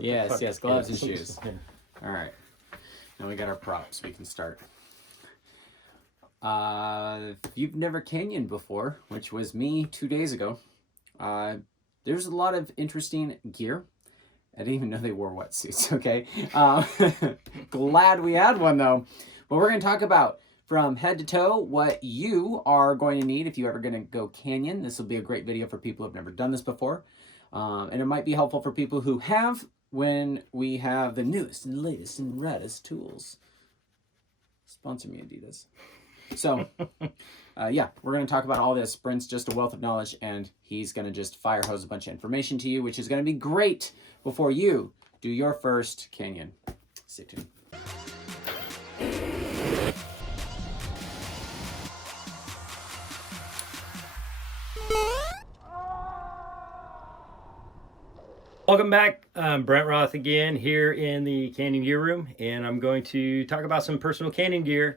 Yes, yes, gloves and shoes. All right. Now we got our props. We can start. If you've never canyoned before, which was me 2 days ago, there's a lot of interesting gear. I didn't even know they wore wetsuits, okay? Glad we had one, though. But we're going to talk about, from head to toe, what you are going to need if you're ever going to go canyon. This will be a great video for people who have never done this before. And it might be helpful for people who have, when we have the newest and latest and reddest tools. Sponsor me, Adidas. So, yeah, we're going to talk about all this. Brent's just a wealth of knowledge, and he's going to just fire hose a bunch of information to you, which is going to be great before you do your first canyon. Stay tuned. Welcome back. I'm Brent Roth again here in the Canyon Gear Room, and I'm going to talk about some personal canyon gear.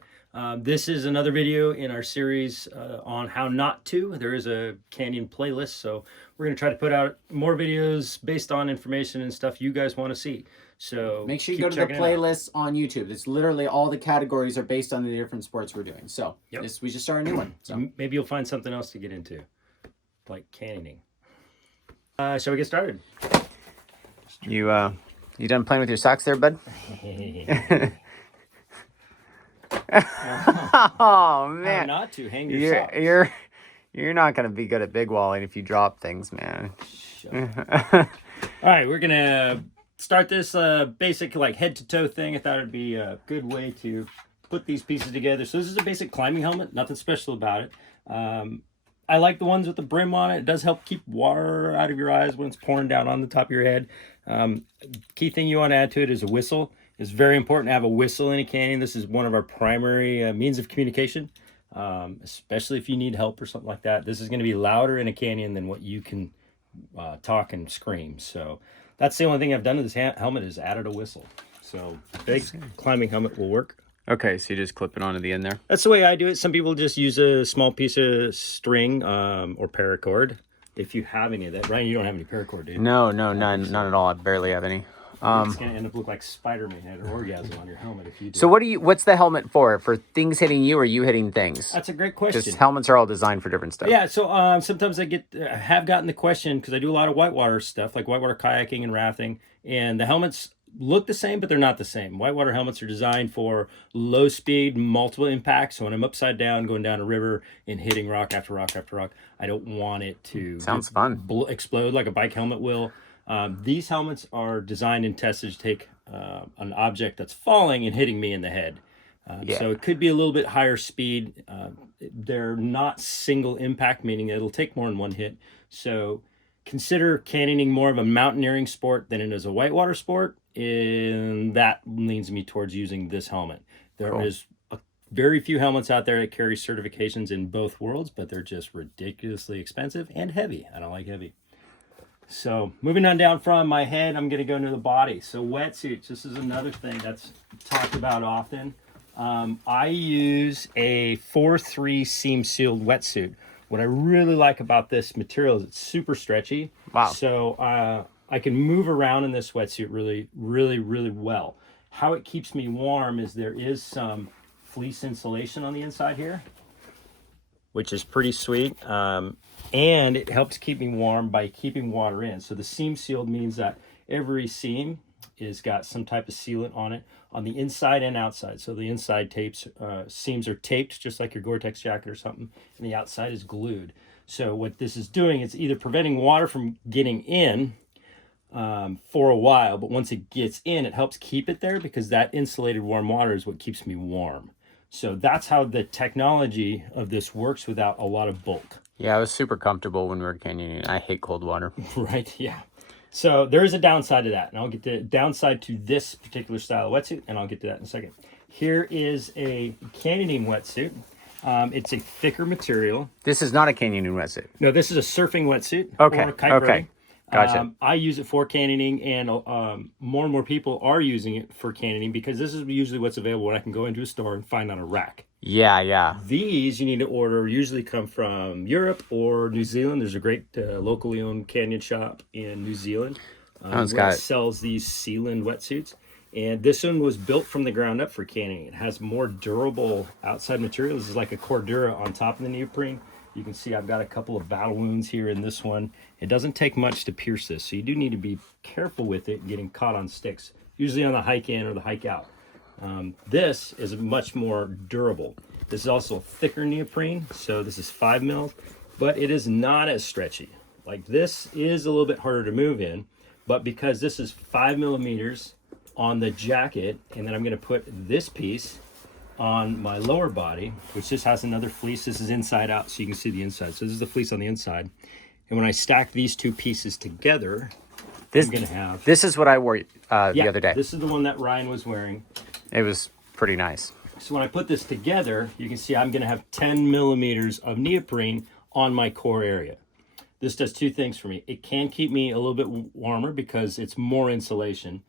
This is another video in our series on how not to. There is a canyon playlist, so we're going to try to put out more videos based on information and stuff you guys want to see. So make sure you go to the playlist on YouTube. It's literally all the categories are based on the different sports we're doing. So we just started a new one. So maybe you'll find something else to get into, like canyoning. Shall we get started? You done playing with your socks there, bud? Oh man! How not to hang your socks. You're not gonna be good at big walling if you drop things, man. All right, we're gonna start this basic like head to toe thing. I thought it'd be a good way to put these pieces together. So this is a basic climbing helmet. Nothing special about it. I like the ones with the brim on it. It does help keep water out of your eyes when it's pouring down on the top of your head. Key thing you want to add to it is a whistle. It's very important to have a whistle in a canyon. This is one of our primary means of communication, especially if you need help or something like that. This is going to be louder in a canyon than what you can talk and scream. So that's the only thing I've done to this helmet is added a whistle. So big climbing helmet will work. Okay, so you just clip it onto the end there? That's the way I do it. Some people just use a small piece of string or paracord. If you have any of that. Ryan, you don't have any paracord, do you? No, none at all. I barely have any. It's going to end up looking like Spider-Man had an orgasm on your helmet if you do. So what's the helmet for? For things hitting you or you hitting things? That's a great question. Because helmets are all designed for different stuff. Yeah, so sometimes I have gotten the question, because I do a lot of whitewater stuff, like whitewater kayaking and rafting, and the helmets look the same, but they're not the same. Whitewater helmets are designed for low speed, multiple impacts. So when I'm upside down, going down a river and hitting rock after rock after rock, I don't want it to sounds fun explode like a bike helmet will. These helmets are designed and tested to take an object that's falling and hitting me in the head. So it could be a little bit higher speed. They're not single impact, meaning it'll take more than one hit. So consider canyoning more of a mountaineering sport than it is a whitewater sport. And that leans me towards using this helmet. There is very few helmets out there that carry certifications in both worlds, but they're just ridiculously expensive and heavy. I don't like heavy. So moving on down from my head, I'm going to go into the body. So wetsuits, this is another thing that's talked about often. I use a 4-3 seam sealed wetsuit. What I really like about this material is it's super stretchy. Wow. So I can move around in this wetsuit really, really, really well. How it keeps me warm is there is some fleece insulation on the inside here, which is pretty sweet. And it helps keep me warm by keeping water in. So the seam sealed means that every seam is got some type of sealant on it on the inside and outside. So the inside seams are taped just like your Gore-Tex jacket or something, and the outside is glued. So what this is doing, it's either preventing water from getting in for a while, but once it gets in, it helps keep it there because that insulated warm water is what keeps me warm. So that's how the technology of this works without a lot of bulk. Yeah, I was super comfortable when we were canyoning. I hate cold water. Right, yeah. So there is a downside to that, and I'll get the downside to this particular style of wetsuit, and I'll get to that in a second. Here is a canyoning wetsuit. It's a thicker material. This is not a canyoning wetsuit. No, this is a surfing wetsuit. Okay, or kite gotcha. I use it for canyoning, and more and more people are using it for canyoning because this is usually what's available when I can go into a store and find on a rack. Yeah. These you need to order usually come from Europe or New Zealand. There's a great locally owned canyon shop in New Zealand. where it sells these Sealand wetsuits. And this one was built from the ground up for canning. It has more durable outside material. This is like a Cordura on top of the neoprene. You can see I've got a couple of battle wounds here in this one. It doesn't take much to pierce this, so you do need to be careful with it getting caught on sticks, usually on the hike in or the hike out. This is much more durable. This is also thicker neoprene, so this is 5 mil, but it is not as stretchy. Like this is a little bit harder to move in, but because this is 5 millimeters on the jacket, and then I'm going to put this piece on my lower body, which just has another fleece. This is inside out, so you can see the inside. So this is the fleece on the inside. And when I stack these two pieces together, I'm going to have... This is what I wore the other day. This is the one that Ryan was wearing. It was pretty nice. So when I put this together, you can see I'm going to have 10 millimeters of neoprene on my core area. This does two things for me. It can keep me a little bit warmer because it's more insulation.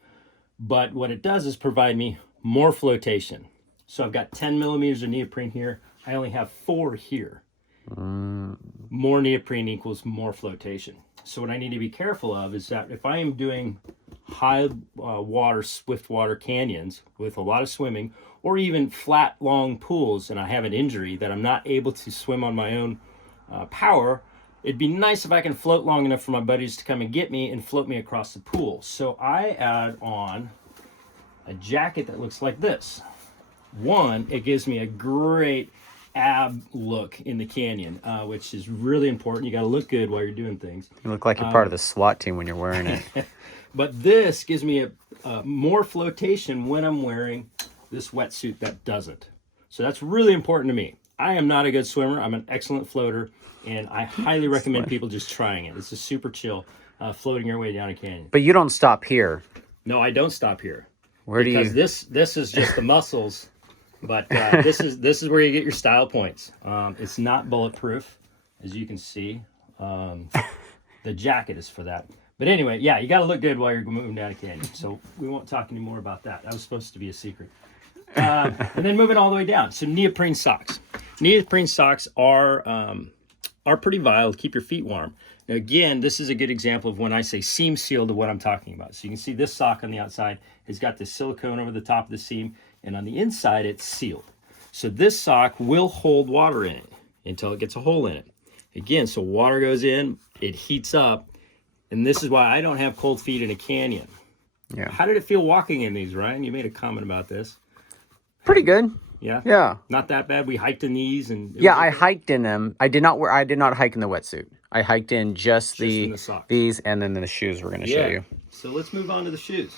But what it does is provide me more flotation. So I've got 10 millimeters of neoprene here. I only have 4 here. More neoprene equals more flotation. So what I need to be careful of is that if I am doing high water, swift water canyons with a lot of swimming, or even flat, long pools, and I have an injury that I'm not able to swim on my own power, it'd be nice if I can float long enough for my buddies to come and get me and float me across the pool. So I add on a jacket that looks like this. One, it gives me a great ab look in the canyon, which is really important. You got to look good while you're doing things. You look like you're part of the SWAT team when you're wearing it. But this gives me a more flotation when I'm wearing this wetsuit that doesn't. So that's really important to me. I am not a good swimmer. I'm an excellent floater, and I highly recommend people just trying it. It's just super chill, floating your way down a canyon. But you don't stop here. No, I don't stop here. Where do you? Because this is just the muscles, but this is where you get your style points. It's not bulletproof, as you can see. The jacket is for that. But anyway, yeah, you got to look good while you're moving down a canyon. So we won't talk any more about that. That was supposed to be a secret. And then moving all the way down. So neoprene socks. Neoprene socks are pretty vital to keep your feet warm. Now again, this is a good example of when I say seam sealed of what I'm talking about. So you can see this sock on the outside has got this silicone over the top of the seam, and on the inside it's sealed. So this sock will hold water in it until it gets a hole in it. Again, so water goes in, it heats up, and this is why I don't have cold feet in a canyon. Yeah. How did it feel walking in these, Ryan? You made a comment about this. Pretty good. Yeah. Yeah. Not that bad. We hiked in these, and I hiked in them. I did not hike in the wetsuit. I hiked in just in the socks. These, and then the shoes we're going to show you. So let's move on to the shoes.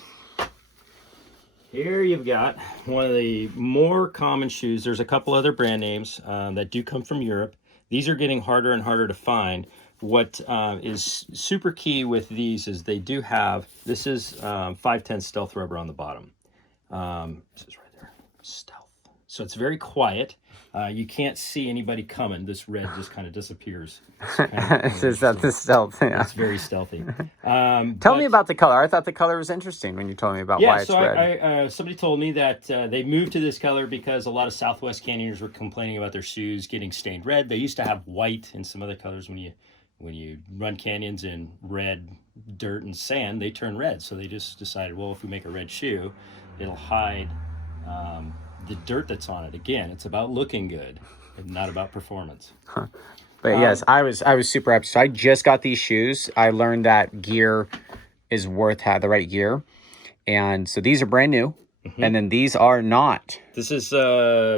Here you've got one of the more common shoes. There's a couple other brand names that do come from Europe. These are getting harder and harder to find. What is super key with these is they do have, this is 510 stealth rubber on the bottom. This is right there, stealth. So it's very quiet. You can't see anybody coming. This red just kind of disappears. Is that the stealth? Yeah. It's very stealthy. Tell me about the color. I thought the color was interesting when you told me about why it's red. Yeah, so somebody told me that they moved to this color because a lot of Southwest Canyoners were complaining about their shoes getting stained red. They used to have white and some other colors. When you run canyons in red dirt and sand, they turn red. So they just decided, well, if we make a red shoe, it'll hide the dirt that's on it. Again, it's about looking good and not about performance. But yes, I was super happy. So I just got these shoes. I learned that gear is worth the right gear, and so these are brand new, and then these are not. This is I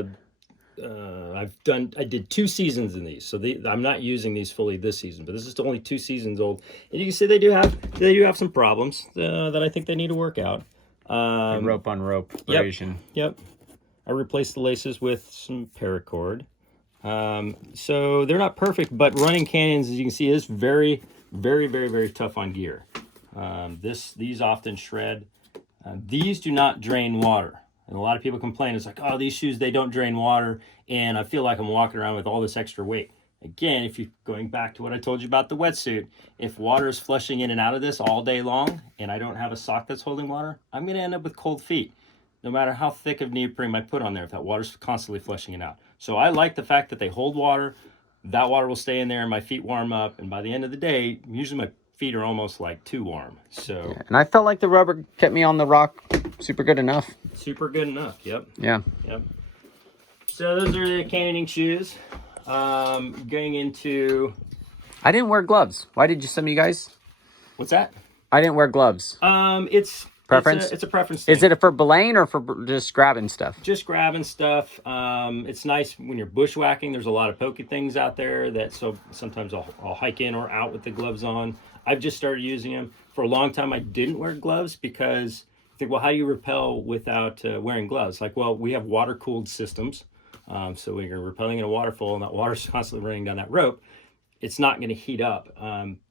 did 2 seasons in these, so I'm not using these fully this season, but this is only 2 seasons old, and you can see they do have some problems that I think they need to work out. Rope on rope abrasion. Yep. I replaced the laces with some paracord. So they're not perfect, but running canyons, as you can see, is very, very, very, very tough on gear. These often shred. These do not drain water. And a lot of people complain, it's like, oh, these shoes, they don't drain water, and I feel like I'm walking around with all this extra weight. Again, if you're going back to what I told you about the wetsuit, if water is flushing in and out of this all day long, and I don't have a sock that's holding water, I'm going to end up with cold feet, no matter how thick of neoprene I put on there, if that water's constantly flushing it out. So I like the fact that they hold water. That water will stay in there, and my feet warm up, and by the end of the day, usually my feet are almost like too warm. So And I felt like the rubber kept me on the rock super good enough. super good enough. Yep. Yeah. Yep. So those are the canyoning shoes. Going into, I didn't wear gloves. Why did you send me guys? what's that? I didn't wear gloves. It's Preference? It's a preference thing. Is it for belaying or for just grabbing stuff? Just grabbing stuff. It's nice when you're bushwhacking. There's a lot of pokey things out there that, so sometimes I'll hike in or out with the gloves on. I've just started using them. For a long time, I didn't wear gloves because I think, well, how do you rappel without wearing gloves? Like, well, we have water cooled systems. So when you're rappelling in a waterfall and that water's constantly running down that rope, it's not going to heat up,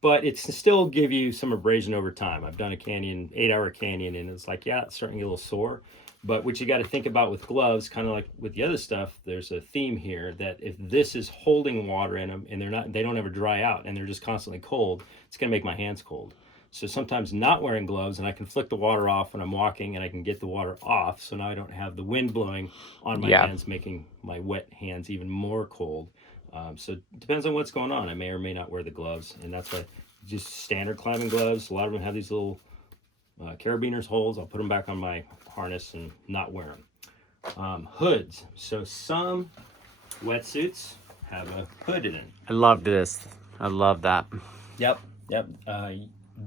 but it's still give you some abrasion over time. I've done a canyon, 8-hour canyon, and it's like, yeah, it's starting to get a little sore. But what you got to think about with gloves, kind of like with the other stuff, there's a theme here that if this is holding water in them and they don't ever dry out and they're just constantly cold, it's going to make my hands cold. So sometimes not wearing gloves, and I can flick the water off when I'm walking, and I can get the water off. So now I don't have the wind blowing on my hands, making my wet hands even more cold. So it depends on what's going on. I may or may not wear the gloves, and that's why just standard climbing gloves. A lot of them have these little carabiners holes. I'll put them back on my harness and not wear them. Hoods. So some wetsuits have a hood in it. I love this. I love that. Yep.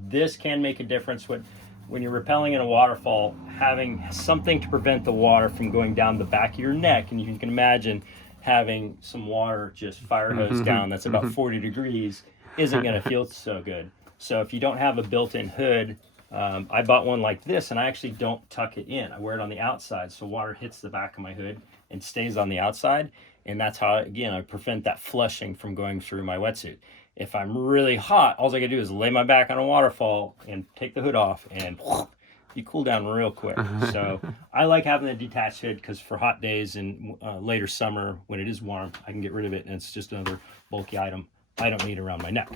This can make a difference when you're rappelling in a waterfall, having something to prevent the water from going down the back of your neck. And you can imagine having some water just fire hose down that's about 40 degrees isn't going to feel so good. So if you don't have a built-in hood, I bought one like this, and I actually don't tuck it in. I wear it on the outside, so water hits the back of my hood and stays on the outside. And that's how, again, I prevent that flushing from going through my wetsuit. If I'm really hot, all I gotta do is lay my back on a waterfall and take the hood off, and you cool down real quick. So I like having the detached hood because for hot days and later summer when it is warm, I can get rid of it, and it's just another bulky item I don't need around my neck.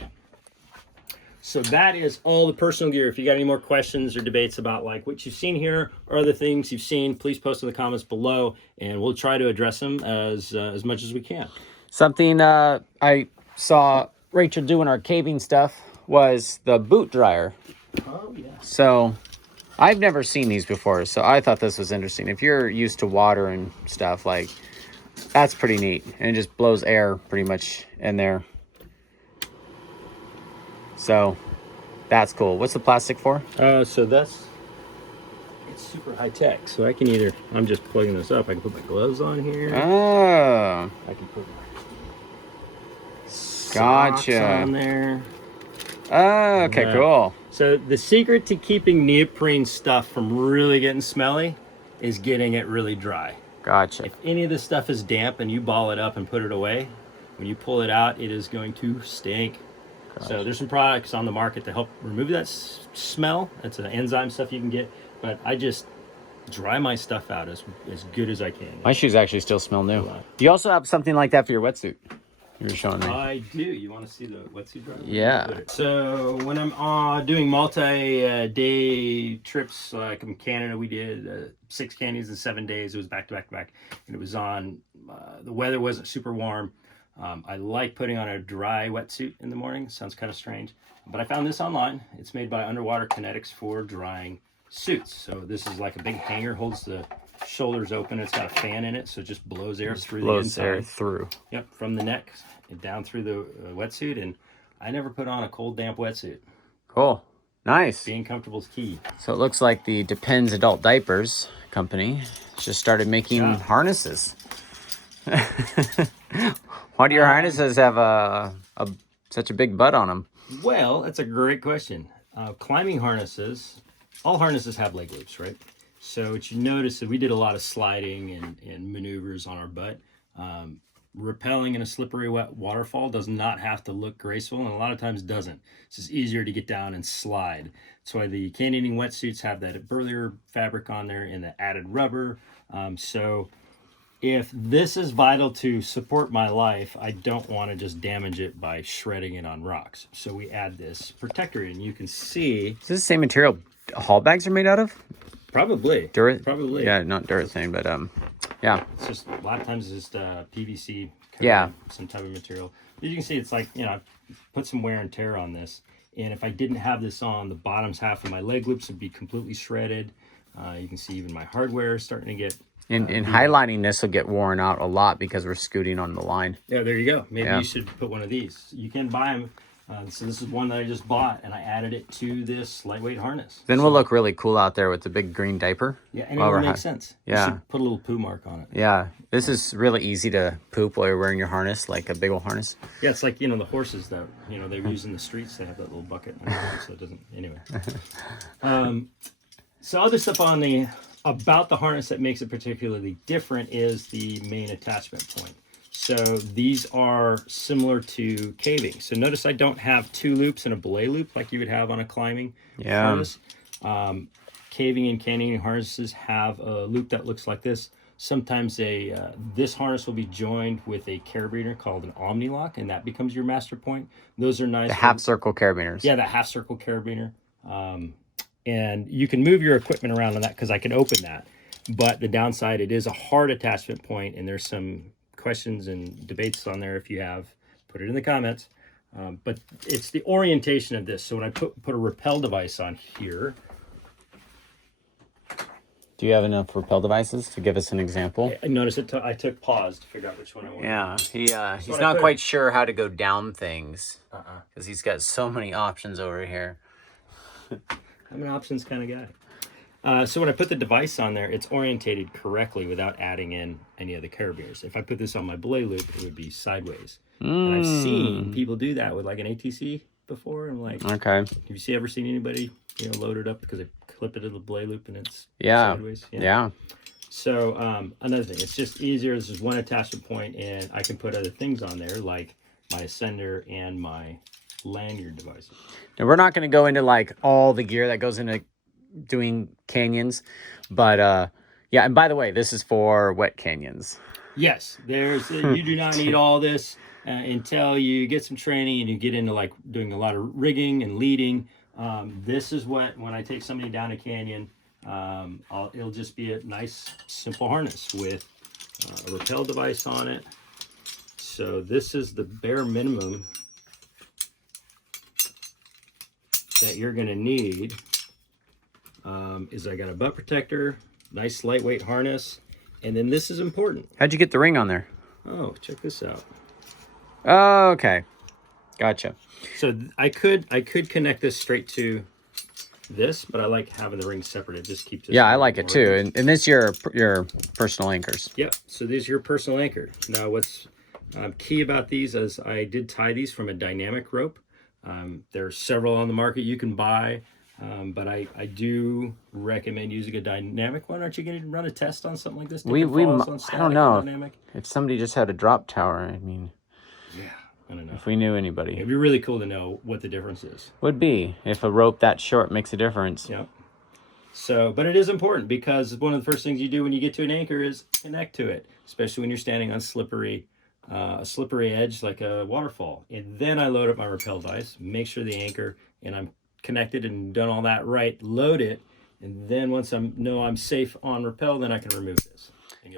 So that is all the personal gear. If you got any more questions or debates about like what you've seen here or other things you've seen, please post in the comments below, and we'll try to address them as much as we can. Something I saw Rachel doing our caving stuff was the boot dryer. Oh, yeah. So I've never seen these before, so I thought this was interesting. If you're used to water and stuff, like, that's pretty neat. And it just blows air pretty much in there. So that's cool. What's the plastic for? So it's super high tech. So I can I'm just plugging this up. I can put my gloves on here. Oh. I can put my Gotcha. socks on there. Oh, okay, cool. So the secret to keeping neoprene stuff from really getting smelly is getting it really dry. Gotcha. If any of this stuff is damp and you ball it up and put it away, when you pull it out, it is going to stink. Gotcha. So there's some products on the market to help remove that smell. That's an enzyme stuff you can get, but I just dry my stuff out as good as I can. My shoes actually still smell new. You also have something like that for your wetsuit. You were showing me. I do. You want to see the wetsuit dryer? Yeah. So when I'm doing multi-day trips, like in Canada, we did 6 canyons in 7 days. It was back to back to back, and it was on. The weather wasn't super warm. I like putting on a dry wetsuit in the morning. Sounds kind of strange, but I found this online. It's made by Underwater Kinetics for drying suits. So this is like a big hanger, holds the shoulders open. It's got a fan in it, so it just blows air through the inside. Blows air through. Yep, from the neck and down through the wetsuit. And I never put on a cold, damp wetsuit. Cool. Nice. Being comfortable is key. So it looks like the Depends Adult Diapers company just started making harnesses. Why do your harnesses have such a big butt on them? Well, that's a great question. Climbing harnesses, all harnesses have leg loops, right? So what you notice is we did a lot of sliding and maneuvers on our butt. Rappelling in a slippery wet waterfall does not have to look graceful, and a lot of times doesn't. It's just easier to get down and slide. That's why the canyoning wetsuits have that burlier fabric on there and the added rubber. So if this is vital to support my life, I don't want to just damage it by shredding it on rocks. So we add this protector, and you can see. Is this the same material haul bags are made out of? Probably. Probably. Yeah, not Durethane, but yeah. It's just a lot of times it's just PVC. Yeah. Some type of material. As you can see, it's like, I put some wear and tear on this. And if I didn't have this on, the bottoms half of my leg loops would be completely shredded. You can see even my hardware is starting to get... And highlining this will get worn out a lot because we're scooting on the line. Yeah, there you go. Maybe you should put one of these. You can buy them. So this is one that I just bought, and I added it to this lightweight harness. Then we'll look really cool out there with the big green diaper. Yeah, and it will make sense. Yeah. You should put a little poo mark on it. Yeah, this is really easy to poop while you're wearing your harness, like a big old harness. Yeah, it's like, the horses that, they use in the streets. They have that little bucket. So it doesn't, anyway. So other stuff about the harness that makes it particularly different is the main attachment point. So these are similar to caving. So notice I don't have 2 loops and a belay loop like you would have on a climbing harness. Caving and canyoning harnesses have a loop that looks like this. Sometimes this harness will be joined with a carabiner called an Omni-Lock, and that becomes your master point. Those are nice. The half circle carabiners. Yeah, the half circle carabiner. And you can move your equipment around on that because I can open that. But the downside, it is a hard attachment point, and there's some questions and debates on there. If you have, put it in the comments. But it's the orientation of this. So when I put a rappel device on here. Do you have enough rappel devices to give us an example? I noticed I took pause to figure out which one I wanted. Yeah, he's not quite sure how to go down things because he's got so many options over here. I'm an options kind of guy. So when I put the device on there, it's orientated correctly without adding in any of the carabiners. If I put this on my belay loop, it would be sideways. And I've seen people do that with like an ATC before. I'm like, okay. Have you ever seen anybody, load it up because they clip it to the belay loop and it's sideways? Yeah. So another thing, it's just easier. This is one attachment point, and I can put other things on there like my ascender and my lanyard devices. Now we're not going to go into like all the gear that goes into doing canyons, but yeah. And by the way, this is for wet canyons. Yes, you do not need all this until you get some training and you get into like doing a lot of rigging and leading. This is when I take somebody down a canyon, it'll just be a nice simple harness with a rappel device on it. So this is the bare minimum that you're going to need. Is I got a butt protector, nice lightweight harness, and then this is important. How'd you get the ring on there? Oh, check this out. Oh, okay, gotcha. So I could connect this straight to this, but I like having the ring separate. It just keeps it. Yeah, I like it too. And this your personal anchors. Yep. So these are your personal anchor. Now, what's key about these is I did tie these from a dynamic rope. There are several on the market you can buy. But I do recommend using a dynamic one. Aren't you going to run a test on something like this? I don't know. If somebody just had a drop tower, I mean, yeah, I don't know. If we knew anybody, it'd be really cool to know what the difference is. Would be if a rope that short makes a difference. Yeah. So, but it is important because one of the first things you do when you get to an anchor is connect to it, especially when you're standing on a slippery edge like a waterfall. And then I load up my rappel device, make sure the anchor, and I'm connected and done all that right, load it, and then once I'm safe on rappel, then I can remove this and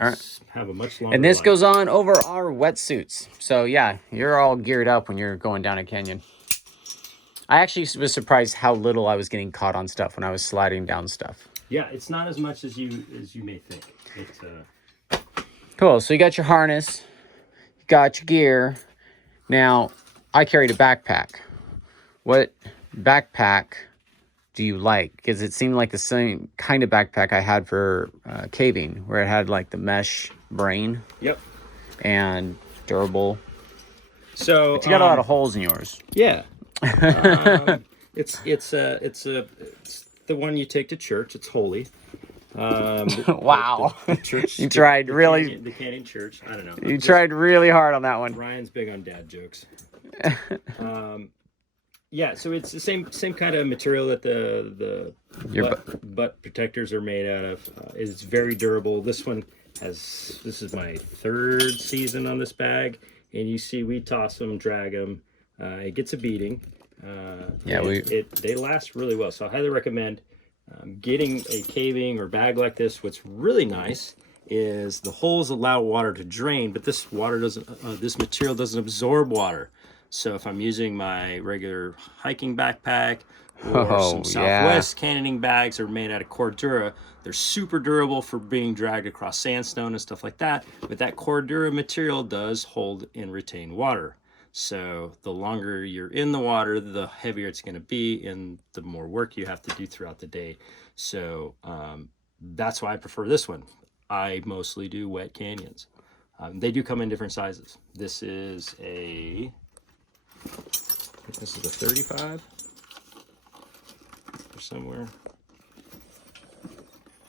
have a much longer and this life. Goes on over our wetsuits. So yeah, you're all geared up when you're going down a canyon. I actually was surprised how little I was getting caught on stuff when I was sliding down stuff. Yeah, it's not as much as you may think. Cool. So you got your harness, you got your gear. Now I carried a backpack. What backpack do you like? Because it seemed like the same kind of backpack I had for caving, where it had like the mesh brain. Yep. And durable. So but you got a lot of holes in yours. Yeah. It's the one you take to church. It's holy. Wow. The church. You tried the Canyon Church. I don't know. You tried really hard on that one. Ryan's big on dad jokes. Yeah, so it's the same kind of material that the butt protectors are made out of. It's very durable. This is my 3rd season on this bag, and you see we toss them, drag them. It gets a beating. They last really well. So I highly recommend getting a caving or bag like this. What's really nice is the holes allow water to drain, but this material doesn't absorb water. So if I'm using my regular hiking backpack or Oh, some Southwest canyoning bags that are made out of Cordura, they're super durable for being dragged across sandstone and stuff like that. But that Cordura material does hold and retain water. So the longer you're in the water, the heavier it's going to be and the more work you have to do throughout the day. So that's why I prefer this one. I mostly do wet canyons. They do come in different sizes. This is a 35 or somewhere.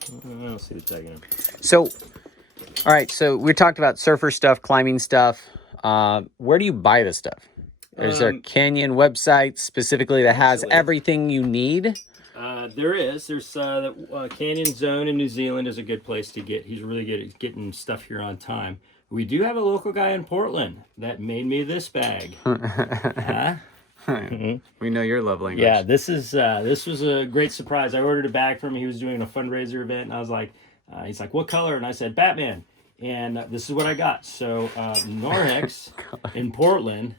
I don't see the tag in it. So, all right. So we talked about surfer stuff, climbing stuff. Where do you buy this stuff? Is there a canyon website specifically that has everything you need? There is. There's the Canyon Zone in New Zealand is a good place to get. He's really good at getting stuff here on time. We do have a local guy in Portland that made me this bag. We know your love language. Yeah, this was a great surprise. I ordered a bag from him. He was doing a fundraiser event, and I was like, he's like, "What color?" And I said, "Batman." And this is what I got. So Norhex in Portland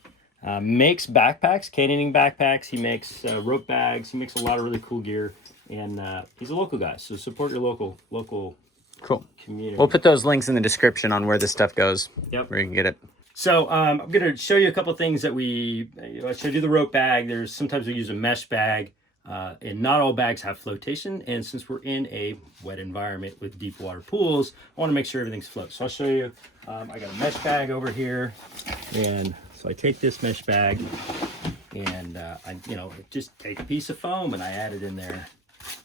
makes backpacks, canyoning backpacks. He makes rope bags. He makes a lot of really cool gear, and he's a local guy. So support your local Cool. community. We'll put those links in the description on where this stuff goes. Yep. Where you can get it. So I'm going to show you a couple things that I showed you the rope bag. Sometimes we use a mesh bag, and not all bags have flotation. And since we're in a wet environment with deep water pools, I want to make sure everything's floats. So I'll show you. I got a mesh bag over here, and so I take this mesh bag, and I just take a piece of foam and I add it in there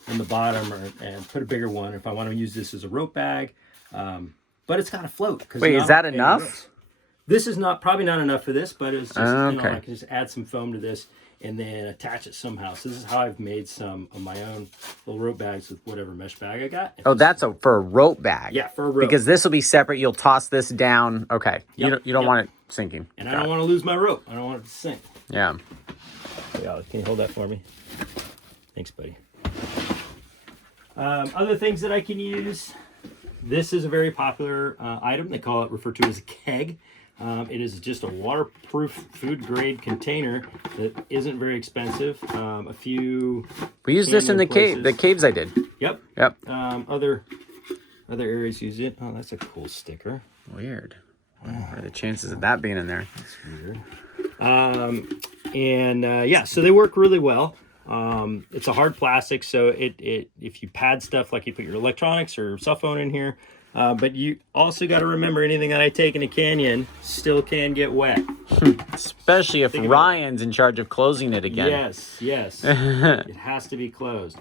in the bottom, and put a bigger one if I want to use this as a rope bag. But it's got to float. Wait, is that enough? This is probably not enough for this, but it's just, okay. I can just add some foam to this and then attach it somehow. So this is how I've made some of my own little rope bags with whatever mesh bag I got. Oh, that's for a rope bag. Yeah, for a rope. Because this will be separate. You'll toss this down. Okay. Yep, You don't want it sinking. And I don't want to lose my rope. I don't want it to sink. Yeah. Yeah, can you hold that for me? Thanks, buddy. Other things that I can use. This is a very popular item. They refer to as a keg. It is just a waterproof food grade container that isn't very expensive. We used this in the caves I did. Yep. Other areas use it. Oh, that's a cool sticker. Weird. What are the chances of that being in there? That's weird. So they work really well. It's a hard plastic, so if you pad stuff, like you put your electronics or cell phone in here, but you also got to remember anything that I take in a canyon still can get wet. Especially if Ryan's in charge of closing it again. Yes. It has to be closed.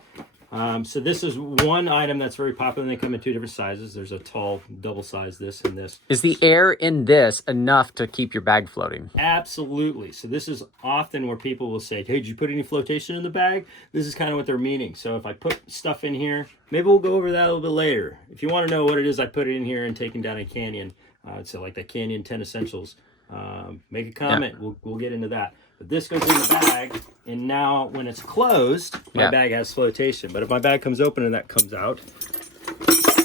So this is one item that's very popular, and they come in two different sizes. There's a tall double size, this and this. Is the air in this enough to keep your bag floating? Absolutely. So this is often where people will say, hey, did you put any flotation in the bag? This is kind of what they're meaning. So if I put stuff in here, maybe we'll go over that a little bit later. If you want to know what it is I put it in here and taking down a canyon, so like the Canyon 10 Essentials, make a comment. Yeah. We'll get into that. But this goes in the bag, and now when it's closed, my bag has flotation. But if my bag comes open and that comes out,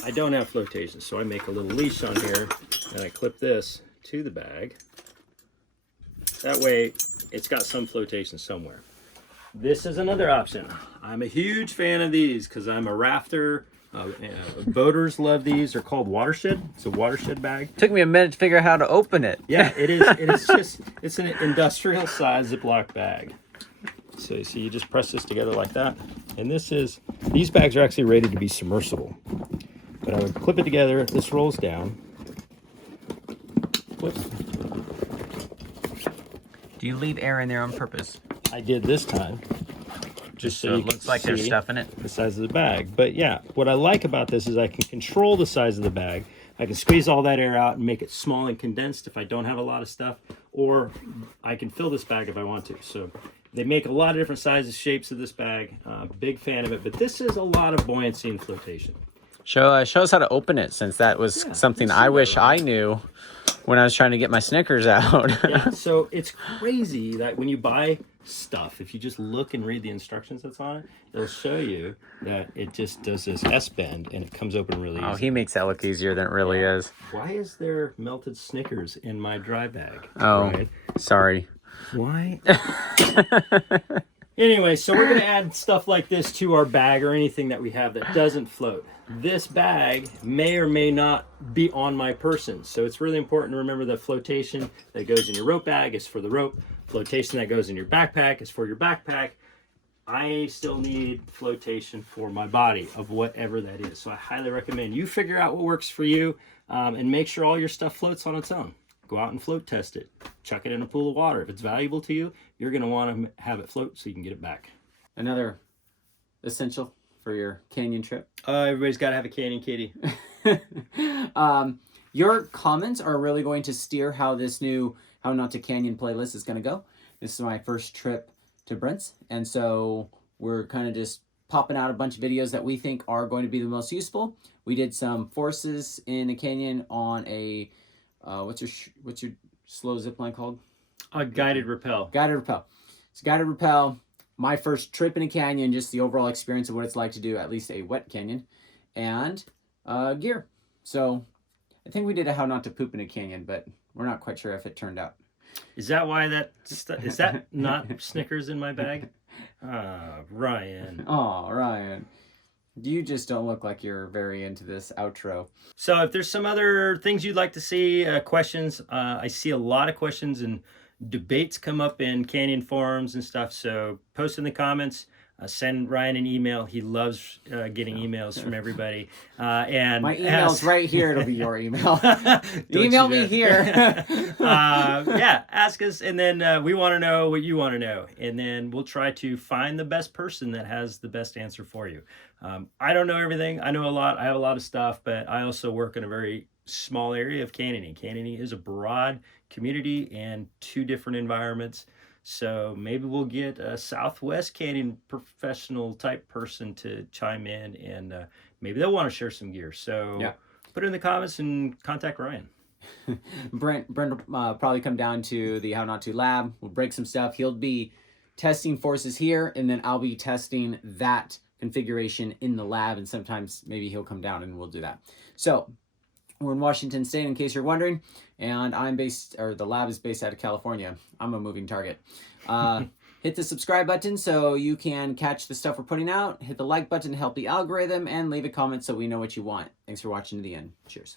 I don't have flotation. So I make a little leash on here, and I clip this to the bag. That way, it's got some flotation somewhere. This is another option. I'm a huge fan of these because I'm a rafter. Boaters love these. They're called Watershed. It's a Watershed bag. Took me a minute to figure out how to open it. Yeah, it is. It's an industrial size Ziploc bag. So you just press this together like that. And these bags are actually rated to be submersible. But I would clip it together. This rolls down. Clip. Do you leave air in there on purpose? I did this time. Just so it looks like there's stuff in it. The size of the bag. But yeah, what I like about this is I can control the size of the bag. I can squeeze all that air out and make it small and condensed if I don't have a lot of stuff, or I can fill this bag if I want to. So they make a lot of different sizes, shapes of this bag. Big fan of it, but this is a lot of buoyancy and flotation. Show us how to open it, since that was something I wish I knew when I was trying to get my Snickers out. Yeah, so it's crazy that when you buy stuff, if you just look and read the instructions that's on it, it'll show you that it just does this S-bend and it comes open really easy. Oh, he makes that look easier than it really is. Why is there melted Snickers in my dry bag? Oh, Ryan? Sorry. Why? Anyway, so we're going to add stuff like this to our bag or anything that we have that doesn't float. This bag may or may not be on my person. So it's really important to remember that flotation that goes in your rope bag is for the rope. Flotation that goes in your backpack is for your backpack. I still need flotation for my body of whatever that is. So I highly recommend you figure out what works for you, and make sure all your stuff floats on its own. Go out and float test it. Chuck it in a pool of water. If it's valuable to you, you're going to want to have it float so you can get it back. Another essential for your canyon trip. Everybody's got to have a canyon kitty. Your comments are really going to steer how this new How Not to Canyon playlist is going to go. This is my first trip to Brent's, and so we're kind of just popping out a bunch of videos that we think are going to be the most useful. We did some forces in a canyon on a what's your slow zip line called? A guided rappel. Guided rappel. So guided rappel. My first trip in a canyon, just the overall experience of what it's like to do at least a wet canyon, and gear. So I think we did a how not to poop in a canyon, but we're not quite sure if it turned out. Is that why is that not Snickers in my bag? Ryan. Oh, Ryan. You just don't look like you're very into this outro. So if there's some other things you'd like to see, questions, I see a lot of questions and debates come up in canyon forums and stuff. So post in the comments, send Ryan an email. He loves getting emails from everybody. And my email's right here. It'll be your email. Email me here. Yeah, ask us, and then we want to know what you want to know, and then we'll try to find the best person that has the best answer for you. I don't know everything. I know a lot. I have a lot of stuff, but I also work in a very small area of canyoning. Canyoning is a broad community and 2 different environments. So maybe we'll get a Southwest Canyon professional type person to chime in, and maybe they'll want to share some gear. So yeah, put it in the comments and contact Ryan. Brent will probably come down to the How Not To lab. We'll break some stuff. He'll be testing forces here, and then I'll be testing that configuration in the lab, and sometimes maybe he'll come down and we'll do that. So we're in Washington State, in case you're wondering, and the lab is based out of California. I'm a moving target. Hit the subscribe button so you can catch the stuff we're putting out. Hit the like button to help the algorithm, and leave a comment so we know what you want. Thanks for watching to the end. Cheers.